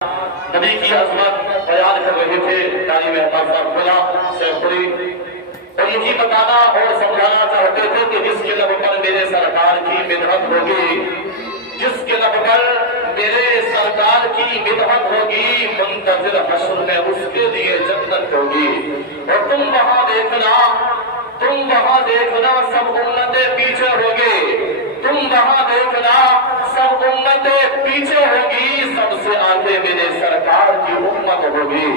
نبی کی عظمت بیان کر رہے تھے تعلیم صاحب خدا سیفری، اور یہی بتانا اور سمجھانا چاہتے تھے کہ جس کے لب پر میرے سرکار کی مدحت ہوگی، جس کے لب پر میرے سرکار کی مدحت ہوگی، منتظر حشر میں اس کے لیے جنت ہوگی۔ اور تم وہاں دیکھنا سب امتیں پیچھے ہوگی، تم وہاں دیکھنا سب امتیں پیچھے ہوگی، سب سے آگے میرے سرکار کی امت ہوگی،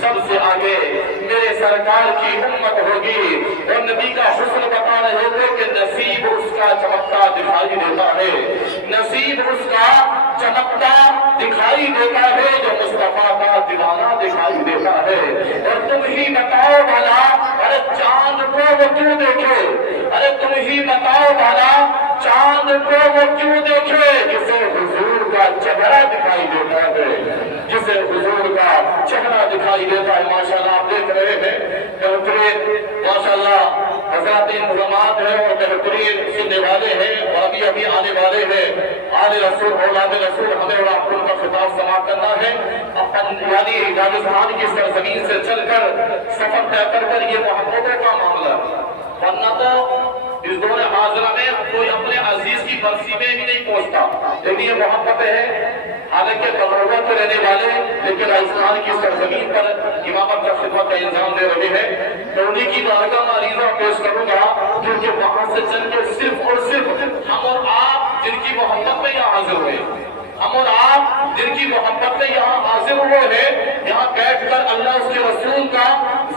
سب سے آگے میرے سرکار کی امت ہوگی۔ اور نبی کا حسن بتا رہے تھے کہ نصیب اس کا چمکتا دکھائی دیتا ہے، نصیب اس کا چمکتا دکھائی دیتا ہے جو مصطفیٰ کا دیوانہ دکھائی دیتا ہے۔ اور تم ہی بتاؤ بھلا، ارے چاند کو وہ کیوں دیکھے، ارے تم ہی بتاؤ بھلا چاند کو وہ کیوں دیکھے، جسے حضور کا چہرہ دکھائی دیتا ہے، جسے حضور کا چہرہ دکھائی دیتا ہے۔ ماشاءاللہ آپ دیکھ رہے ہیں بہترین ماشاءاللہ حضرات علماء ہیں اور بہترین سننے والے ہیں اور ابھی آنے والے ہیں۔ آل رسول اولاد رسول ہمیں اور آپ کو ان کا خطاب سماعت کرنا ہے۔ یعنی راجستھان کی سرزمین سے چل کر سفر طے کر کر یہ محبتوں کا معاملہ، ورنہ تو اس دور حاضرہ میں کوئی اپنے عزیز کی برسی میں بھی نہیں پہنچتا، لیکن یہ محبت ہے۔ حالانکہ بغربت میں رہنے والے لیکن راجستھان کی سرزمین پر امامت کا خدمت کا انضام دے رہے ہیں، تو انہیں کی بارگاہ میں عریضہ پیش کروں گا، کیونکہ وہاں سے چل کے صرف اور صرف ہم اور آپ جن کی محبت میں یہاں حاضر ہوئے، ہم اور آپ جن کی محبت میں یہاں حاضر ہوئے ہیں، یہاں بیٹھ کر اللہ اس کے رسول کا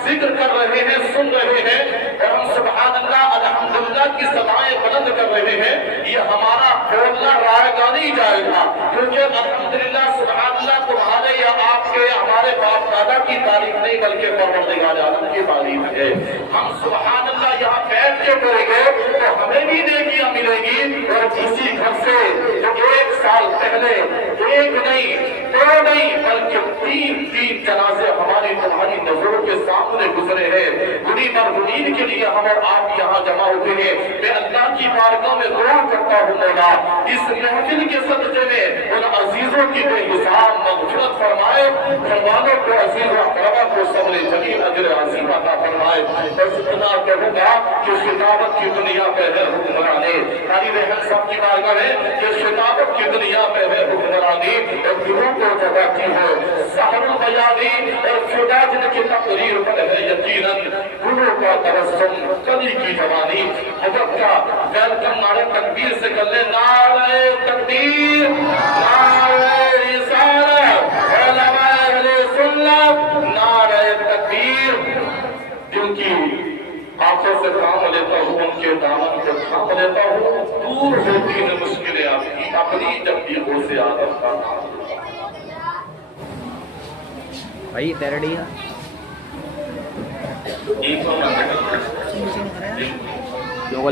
ذکر کر رہے ہیں، سن رہے ہیں، اور ہم سبحان اللہ الحمدللہ کی صدائیں بلند کر رہے ہیں۔ یہ ہمارا بولنا رائے گا نہیں جائے گا، کیونکہ الحمدللہ سبحان اللہ تمہارے یا آپ کے ہمارے باپ دادا کی تعریف نہیں بلکہ پروردگار عالم کی تعریف ہے۔ ہم سبحان اللہ یہاں بیٹھ کے کریں گے تو ہمیں بھی نیکیاں ملیں گی، اور اسی گھر سے جو 1 سال پہلے ایک نہیں دو نہیں بلکہ تین جنازے ہماری تمہاری نظروں کے سامنے گزرے ہیں، انہی مرحومین کے لیے ہم اور آپ یہاں جمع ہوتے ہیں۔ میں اللہ کی بارگاہ میں دعا کرتا ہوں مولا اس محفل کے صدقے میں ان عزیزوں کی بے حساب مغفرت فرمائے، گھر والوں کو عزیز و اقربا کو صبر جمیل اجر عظیم عطا فرمائے۔ بس اتنا کہوں گا کہ خطابت کی دنیا پہ ہے حکمرانی، قاری رحمت صاحب کی بارگاہ ہے کہ خطابت کی دنیا پہ ہے حکمرانی، اور دلوں کو جگہ کی ہے سحر البیانی، اور خدا جن کی تقریر پر ہے یقیناً گلوں کا تبسم کلی کی جوانی۔ حضرت کا ویلکم نعرہ تکبیر سے کر لیں، نعرہ تکبیر، نعرہ رسالت، علماء اہل سنت، نعرہ تکبیر۔ دل کی آنکھوں سے کام لیتا ہوں، ان کے دامن سے کام لیتا ہوں، دور ہوتی ہیں مشکلیں آپ کی، اپنی جب بھی ہو سے آدم کا نام بھائی تیرڑی ہے ایک جو